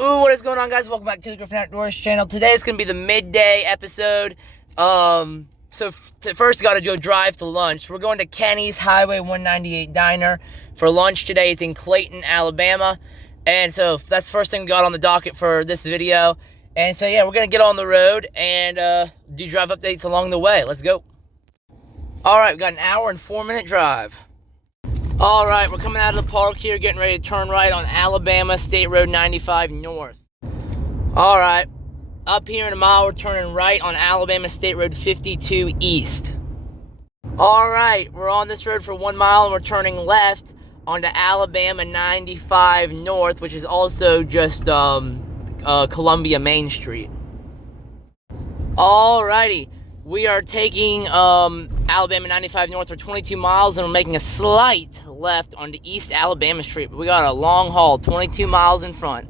Ooh, what is going on, guys? Welcome back to the Griffin Outdoors channel. Today is going to be the midday episode. First, got to go drive to lunch. We're going to Kenny's Highway 198 Diner for lunch today. It's in Clayton, Alabama. And so that's the first thing we got on the docket for this video. And so, yeah, we're going to get on the road and do drive updates along the way. Let's go. All right, we got an hour and 4-minute drive. All right, we're coming out of the park here, getting ready to turn right on Alabama State Road 95 North. All right, up here in a mile, we're turning right on Alabama State Road 52 East. All right, we're on this road for 1 mile, and we're turning left onto Alabama 95 North, which is also just Columbia Main Street. All righty. We are taking Alabama 95 North for 22 miles, and we're making a slight left onto East Alabama Street. But we got a long haul, 22 miles in front.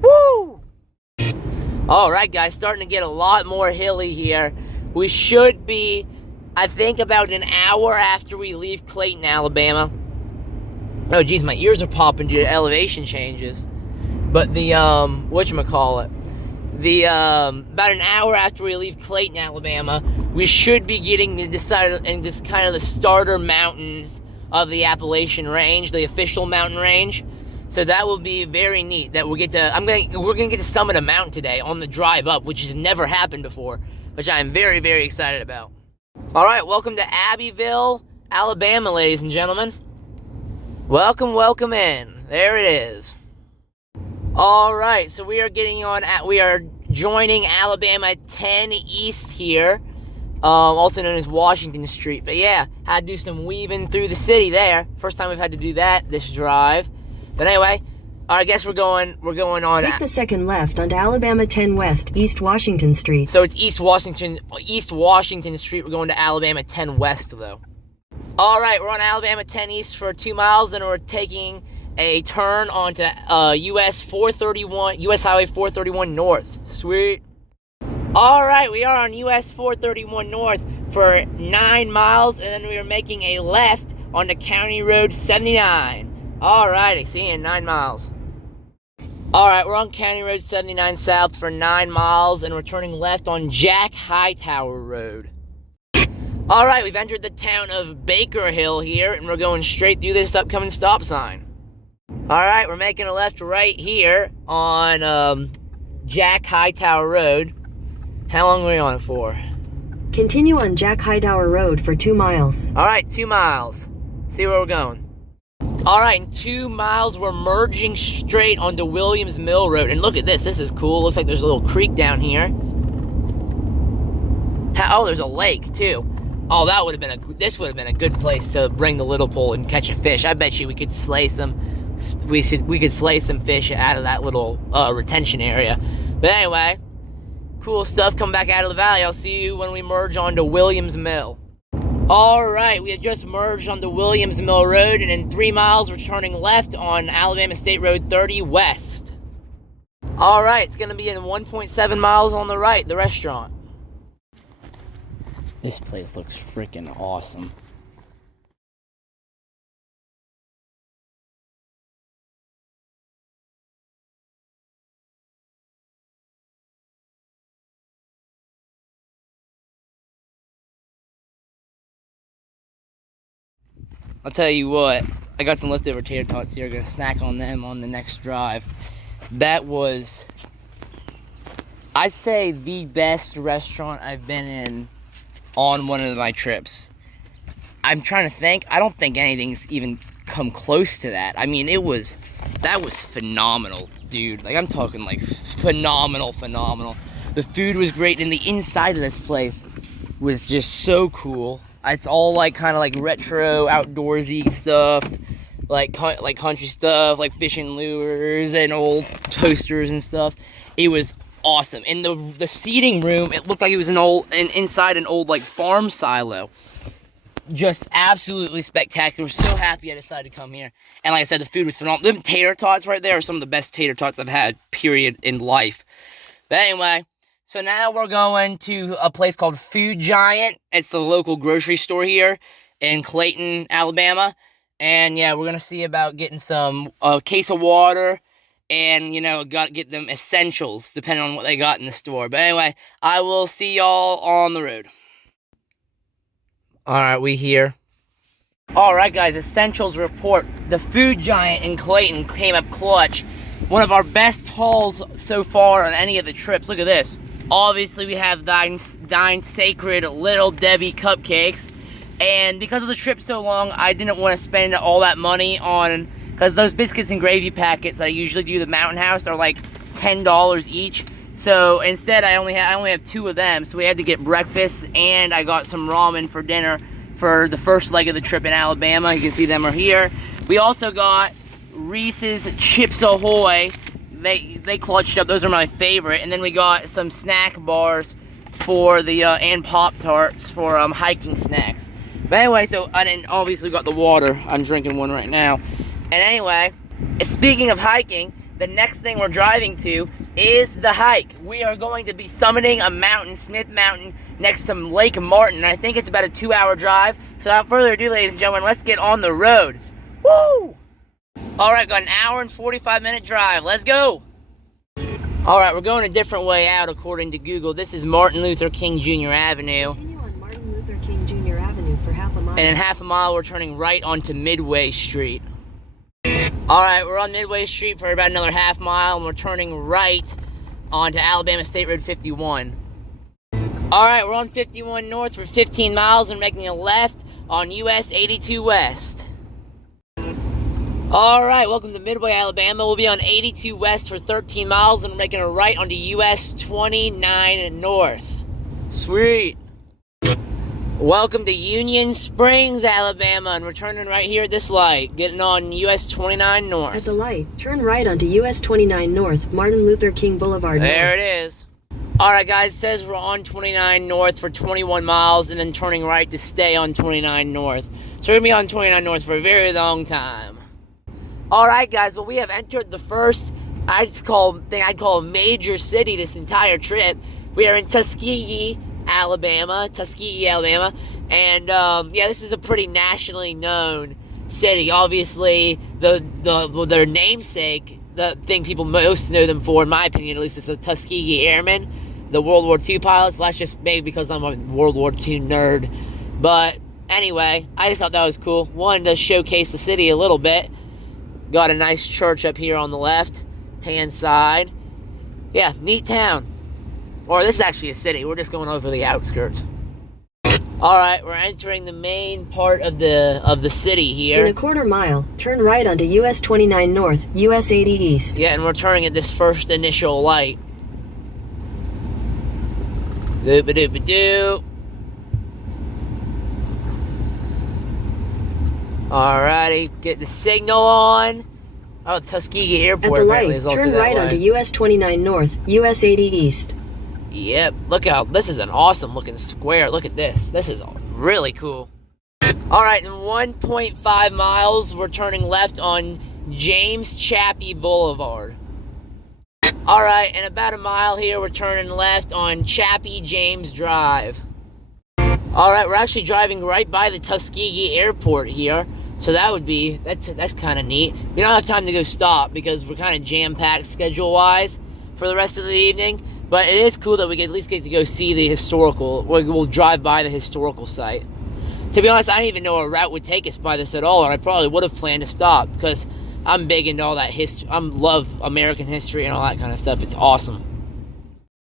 Woo! All right, guys, starting to get a lot more hilly here. We should be, I think, about an hour after we leave Clayton, Alabama. Oh, geez, my ears are popping due to elevation changes. But the, whatchamacallit? About an hour after we leave Clayton, Alabama, we should be getting to this kind of the starter mountains of the Appalachian Range, the official mountain range. So that will be very neat. That we're gonna get to summit a mountain today on the drive up, which has never happened before, which I am very, very excited about. All right, welcome to Abbeville, Alabama, ladies and gentlemen. Welcome, welcome in. There it is. All right, so we are joining Alabama 10 East here, also known as Washington Street. But yeah, had to do some weaving through the city there. First time we've had to do that this drive. But anyway, I guess we're going on. Take the second left onto Alabama 10 West, East Washington Street. So it's East Washington Street. We're going to Alabama 10 West though. All right, we're on Alabama 10 East for 2 miles, then we're taking a turn onto US Highway 431 North. Sweet. All right, we are on US 431 North for 9 miles, and then we are making a left onto County Road 79. All righty, see you in 9 miles. All right, we're on County Road 79 South for 9 miles, and we're turning left on Jack Hightower Road. All right, we've entered the town of Baker Hill here, and we're going straight through this upcoming stop sign. All right, we're making a left right here on Jack Hightower Road. How long are we on it for? Continue on Jack Hightower Road for 2 miles. All right, 2 miles. See where we're going. All right, in 2 miles, we're merging straight onto Williams Mill Road. And look at this. This is cool. Looks like there's a little creek down here. Oh, there's a lake, too. Oh, this would have been a good place to bring the little pole and catch a fish. I bet you we could slay some fish out of that little retention area. But anyway, cool stuff. Come back out of the valley. I'll see you when we merge onto Williams Mill. All right, we have just merged onto Williams Mill Road, and in 3 miles, we're turning left on Alabama State Road 30 West. All right, it's going to be in 1.7 miles on the right, the restaurant. This place looks freaking awesome. I'll tell you what, I got some leftover tater tots here. I'm going to snack on them on the next drive. That was, I'd say, the best restaurant I've been in on one of my trips. I'm trying to think. I don't think anything's even come close to that. I mean, that was phenomenal, dude. Like, I'm talking, like, phenomenal. The food was great, and the inside of this place was just so cool. It's all like kind of like retro outdoorsy stuff, like country stuff, like fishing lures and old toasters and stuff. It was awesome. In the seating room, it looked like it was inside an old like farm silo. Just absolutely spectacular. So happy I decided to come here. And like I said, the food was phenomenal. Them tater tots right there are some of the best tater tots I've had, period, in life. But anyway, so now we're going to a place called Food Giant. It's the local grocery store here in Clayton, Alabama. And yeah, we're going to see about getting a case of water and, you know, got to get them essentials depending on what they got in the store. But anyway, I will see y'all on the road. All right, we here. All right, guys, essentials report. The Food Giant in Clayton came up clutch. One of our best hauls so far on any of the trips. Look at this. Obviously, we have Dine Sacred Little Debbie cupcakes. And because of the trip so long, I didn't want to spend all that money on, because those biscuits and gravy packets I usually do the Mountain House are like $10 each. So instead, I only have 2 of them. So we had to get breakfast, and I got some ramen for dinner for the first leg of the trip in Alabama. You can see them are here. We also got Reese's Chips Ahoy. They clutched up. Those are my favorite. And then we got some snack bars for the and Pop-Tarts for hiking snacks. But anyway, so I then obviously got the water. I'm drinking one right now. And anyway, speaking of hiking, the next thing we're driving to is the hike. We are going to be summiting a mountain, Smith Mountain, next to Lake Martin. I think it's about a 2-hour drive. So without further ado, ladies and gentlemen, let's get on the road. Woo! All right, got an hour and 45-minute drive. Let's go. All right, we're going a different way out according to Google. This is Martin Luther King Jr. Avenue. Continue on Martin Luther King Jr. Avenue for half a mile. And in half a mile, we're turning right onto Midway Street. All right, we're on Midway Street for about another half mile, and we're turning right onto Alabama State Road 51. All right, we're on 51 North for 15 miles and making a left on US 82 West. All right, welcome to Midway, Alabama. We'll be on 82 West for 13 miles and we're making a right onto US 29 North. Sweet. Welcome to Union Springs, Alabama, and we're turning right here at this light, getting on US 29 North. At the light, turn right onto US 29 North, Martin Luther King Boulevard There North. it is. All right, guys, it says we're on 29 North for 21 miles and then turning right to stay on 29 North. So we're going to be on 29 North for a very long time. All right, guys, well, we have entered the first, I'd call a major city this entire trip. We are in Tuskegee, Alabama, and yeah, this is a pretty nationally known city. Obviously, their namesake, the thing people most know them for, in my opinion at least, is the Tuskegee Airmen, the World War II pilots. That's just maybe because I'm a World War II nerd, but anyway, I just thought that was cool. Wanted to showcase the city a little bit. Got a nice church up here on the left hand side. Yeah, neat town. Or this is actually a city. We're just going over the outskirts. All right, we're entering the main part of the city here. In a quarter mile, turn right onto US 29 North, US 80 East. Yeah, and we're turning at this first initial light. Doop-a-doop-a-doop. Alrighty, get the signal on. Oh, Tuskegee Airport At the apparently light, is also turn that right way. onto US 29 North, US 80 East. Yep, look out. This is an awesome looking square. Look at this. This is really cool. Alright, in 1.5 miles, we're turning left on James Chappie Boulevard. Alright, in about a mile here, we're turning left on Chappie James Drive. Alright, we're actually driving right by the Tuskegee Airport here. So that's kind of neat. We don't have time to go stop because we're kind of jam-packed schedule-wise for the rest of the evening. But it is cool that we at least get to go see the historical, we'll drive by the historical site. To be honest, I didn't even know a route would take us by this at all, and I probably would have planned to stop because I'm big into all that history. I love American history and all that kind of stuff. It's awesome.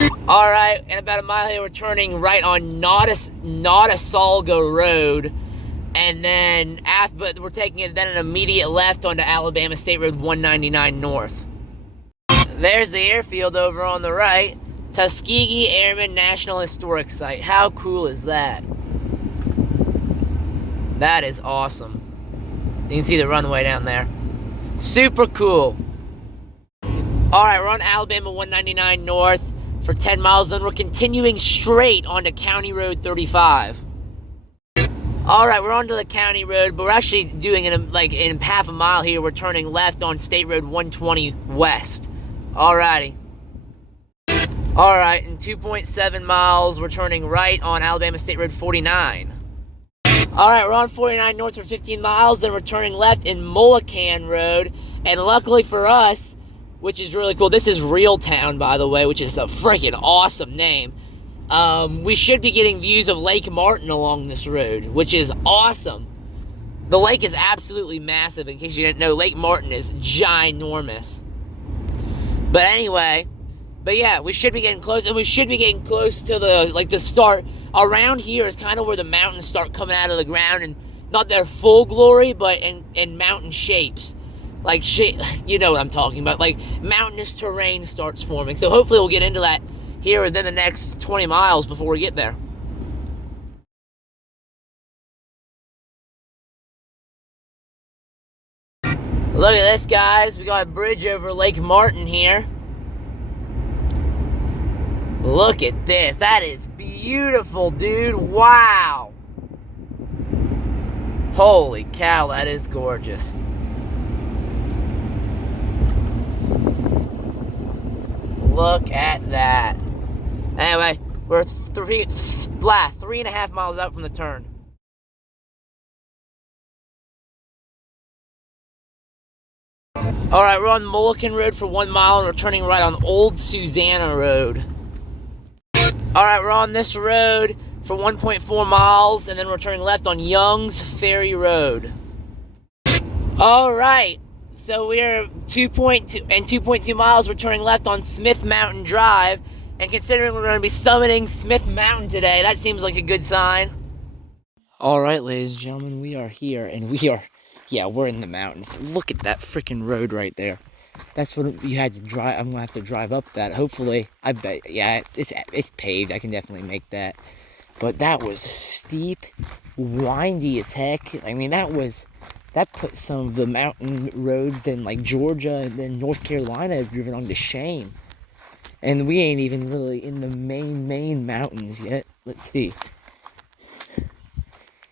Alright, in about a mile here, we're turning right on Nottasulga Road. And then, but we're taking it then an immediate left onto Alabama State Road 199 North. There's the airfield over on the right. Tuskegee Airmen National Historic Site. How cool is that? That is awesome. You can see the runway down there. Super cool. Alright, we're on Alabama 199 North for 10 miles. Then we're continuing straight onto County Road 35. Alright, we're onto the county road, but we're actually doing it in half a mile here. We're turning left on State Road 120 West. Alrighty. Alright, in 2.7 miles, we're turning right on Alabama State Road 49. Alright, we're on 49 North for 15 miles, then we're turning left in Mullican Road, and luckily for us, which is really cool. This is Reeltown, by the way, which is a freaking awesome name. We should be getting views of Lake Martin along this road, which is awesome. The lake is absolutely massive. In case you didn't know, Lake Martin is ginormous. But anyway, yeah, we should be getting close, and we should be getting close to the start. Around here is kind of where the mountains start coming out of the ground, and not their full glory, but in mountain shapes. Like, you know what I'm talking about. Like, mountainous terrain starts forming. So hopefully we'll get into that here within the next 20 miles before we get there. Look at this, guys. We got a bridge over Lake Martin here. Look at this. That is beautiful, dude. Wow. Holy cow, that is gorgeous. Look at that. Anyway, we're 3.5 miles out from the turn. Alright, we're on Mulliken Road for 1 mile, and we're turning right on Old Susanna Road. Alright, we're on this road for 1.4 miles, and then we're turning left on Young's Ferry Road. Alright, so we're 2.2 miles, we're turning left on Smith Mountain Drive, and considering we're going to be summiting Smith Mountain today, that seems like a good sign. Alright, ladies and gentlemen, we are here, and we're in the mountains. Look at that freaking road right there. That's what you had to drive. I'm gonna have to drive up that. Hopefully, I bet. Yeah, it's paved. I can definitely make that. But that was steep, windy as heck. I mean, that put some of the mountain roads in like Georgia and then North Carolina have driven on to shame. And we ain't even really in the main mountains yet. Let's see.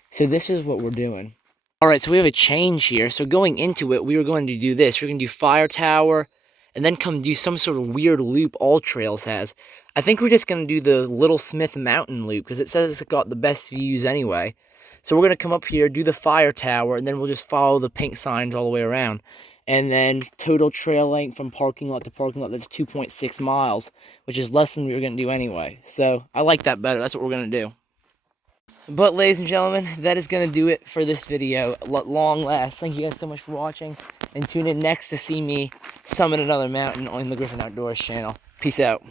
So this is what we're doing. Alright, so we have a change here. So going into it, we were going to do this. We're going to do Fire Tower, and then come do some sort of weird loop All Trails has. I think we're just going to do the Little Smith Mountain loop, because it says it's got the best views anyway. So we're going to come up here, do the Fire Tower, and then we'll just follow the pink signs all the way around. And then total trail length from parking lot to parking lot, that's 2.6 miles, which is less than we were going to do anyway. So I like that better. That's what we're going to do. But ladies and gentlemen, that is going to do it for this video. Long last. Thank you guys so much for watching. And tune in next to see me summit another mountain on the Griffin Outdoors channel. Peace out.